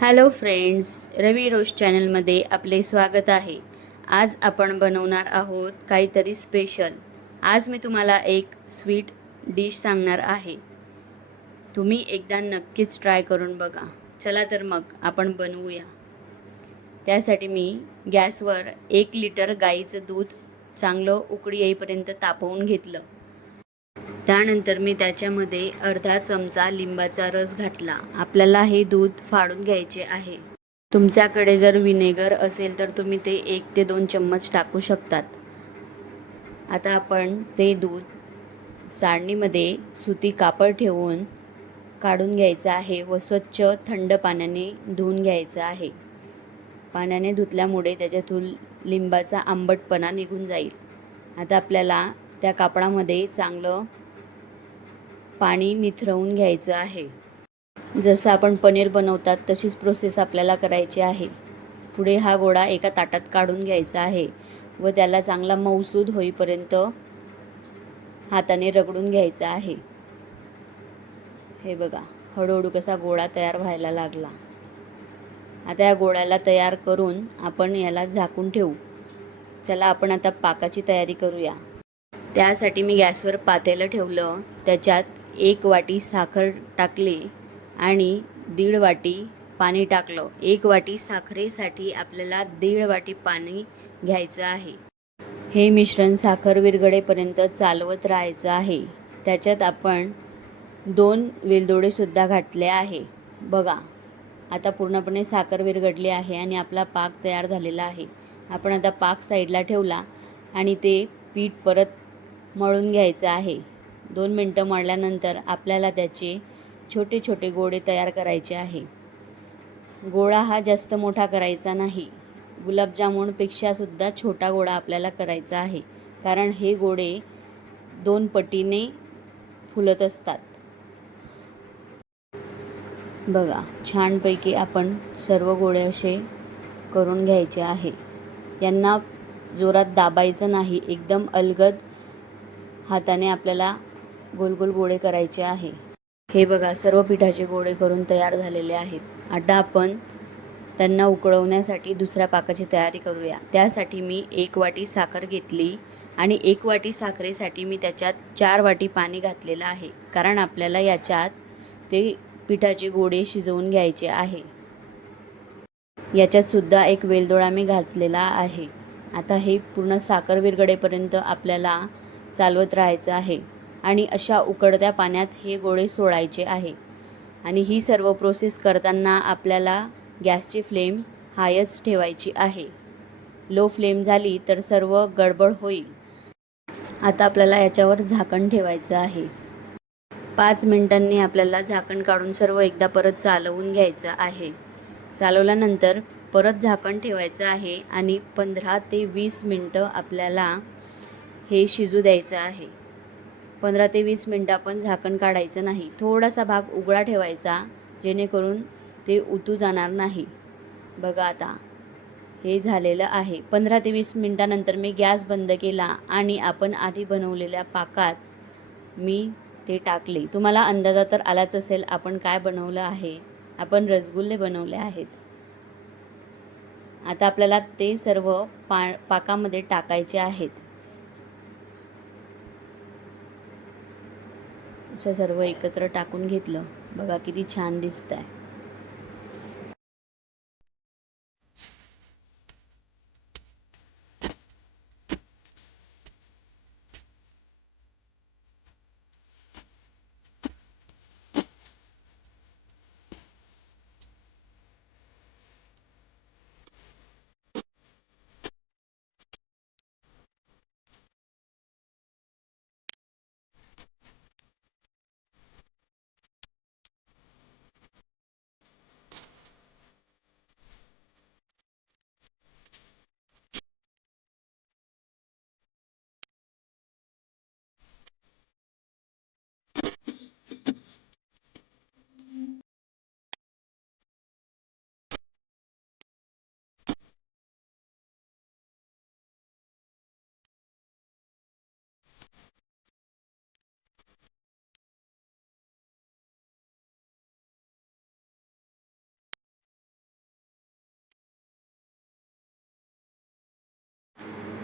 Hello friends, रवी रोज चॅनलमध्ये आपले स्वागत आहे. आज आपण बनवणार आहोत काहीतरी स्पेशल. आज मी तुम्हाला एक स्वीट डिश सांगणार आहे. तुम्ही एकदा नक्कीच ट्राय करून बघा. चला तर मग आपण बनवूया. त्यासाठी मी गॅसवर 1 लिटर गाईचं दूध चांगलं उकळी येईपर्यंत तापवून घेतलं. त्यानंतर मी त्याच्यामध्ये अर्धा चमचा लिंबाचा रस घातला. आपल्याला हे दूध फाडून घ्यायचे आहे. तुमच्याकडे जर विनेगर असेल तर तुम्ही ते 1 ते 2 चम्मच टाकू शकतात. आता आपण ते दूध चाळणीमध्ये सुती कापड ठेवून काढून घ्यायचं आहे व स्वच्छ थंड पाण्याने धुवून घ्यायचं आहे. पाण्याने धुतल्यामुळे त्याच्यातून लिंबाचा आंबटपणा निघून जाईल. आता आपल्याला त्या कापडामध्ये चांगलं पाणी निथरवून घ्यायचं आहे. जसं आपण पनीर बनवतात तशीच प्रोसेस आपल्याला करायची आहे. पुढे हा गोळा एका ताटात काढून घ्यायचा आहे व त्याला चांगला मऊसूद होईपर्यंत हाताने रगडून घ्यायचा आहे. हे बघा, हळूहळू कसा गोळा तयार व्हायला लागला. आता या गोळ्याला तयार करून आपण याला झाकून ठेवू. चला आपण आता पाकाची तयारी करूया. त्यासाठी मी गॅसवर पातेलं ठेवलं. त्याच्यात 1 वाटी साखर टाकली आणि 1.5 वाटी पाणी टाकलं. 1 वाटी साखरेसाठी आपल्याला 1.5 वाटी पाणी घ्यायचं आहे. हे मिश्रण साखर विरघळेपर्यंत चालवत राहायचं आहे. त्याच्यात आपण 2 वेलदोडेसुद्धा घातले आहे. बघा, आता पूर्णपणे साखर विरघळली आहे आणि आपला पाक तयार झालेला आहे. आपण आता पाक साईडला ठेवला आणि ते पीठ परत मळून घ्यायचं आहे. 2 मिनटं मळल्यानंतर आपल्याला त्याचे छोटे छोटे गोळे तयार करायचे आहे. गोळा हा जास्त मोठा करायचा नाही. गुलाबजामुनपेक्षा सुद्धा छोटा गोळा आपल्याला करायचा आहे, कारण हे गोळे 2 पटीने फुलत असतात. बघा, छानपैकी आपण सर्व गोळे असे करून घ्यायचे आहे. यांना जोरात दाबायचं नाही, एकदम अलगद हाताने आपल्याला गोल गोल गोळे करायचे आहे. हे बघा, सर्व पिठाचे गोळे करून तयार झालेले आहेत. आता आपण त्यांना उकळवण्यासाठी दुसऱ्या पाकाची तयारी करूया. त्यासाठी मी 1 वाटी साखर घेतली आणि 1 वाटी साखरेसाठी मी त्याच्यात 4 वाटी पाणी घातलेलं आहे, कारण आपल्याला याच्यात ते पिठाचे गोळे शिजवून घ्यायचे आहे. याच्यात सुद्धा 1 वेलदोडा मी घातलेला आहे. आता हे पूर्ण साखर विरघळेपर्यंत आपल्याला चालवत राहायचं आहे आणि अशा उकळत्या पाण्यात हे गोळे सोडायचे आहे. आणि ही सर्व प्रोसेस करताना आपल्याला गॅसची फ्लेम हायच ठेवायची आहे. लो फ्लेम झाली तर सर्व गडबड होईल. आता आपल्याला याच्यावर झाकण ठेवायचं आहे. 5 मिनिटांनी आपल्याला झाकण काढून सर्व एकदा परत चालवून घ्यायचं आहे. चालवल्यानंतर परत झाकण ठेवायचं आहे आणि 15 ते 20 मिनटं आपल्याला हे शिजू द्यायचं आहे. 15 ते 20 मिनटं आपण झाकण काढायचं नाही. थोडासा भाग उघडा ठेवायचा, जेणेकरून ते उतू जाणार नाही. बघा, आता हे झालेलं आहे. 15 ते 20 मिनटानंतर मी गॅस बंद केला आणि आपण आधी बनवलेल्या पाकात मी ते टाकले. तुम्हाला अंदाजा तर आलाच असेल आपण काय बनवलं आहे. आपण रसगुल्ले बनवले आहेत. आता आपल्याला ते सर्व पाकामध्ये टाकायचे आहेत. असं सर्व एकत्र टाकून घेतलं. बघा किती छान दिसतंय.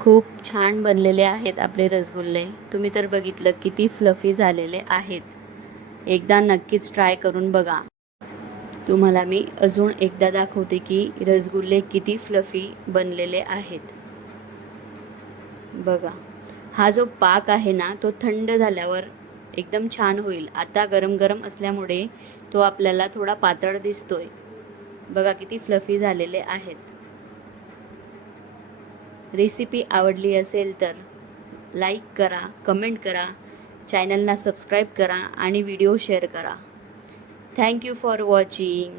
खूप छान बनलेले आहेत आपले रसगुल्ले. तुम्ही तर बघितलं किती फ्लफी झालेले आहेत. एकदा नक्कीच ट्राय करून बघा. तुम्हाला मी अजून एकदा दाखवते की रसगुल्ले किती फ्लफी बनलेले आहेत. बघा, हा जो पाक आहे ना तो थंड झाल्यावर एकदम छान होईल. आता गरम गरम असल्यामुळे तो आपल्याला थोडा पातळ दिसतोय. बघा किती फ्लफी झालेले आहेत. रेसिपी आवडली असेल तर लाईक करा, कमेंट करा, चॅनलला सबस्क्राईब करा आणि व्हिडिओ शेअर करा. Thank you for watching.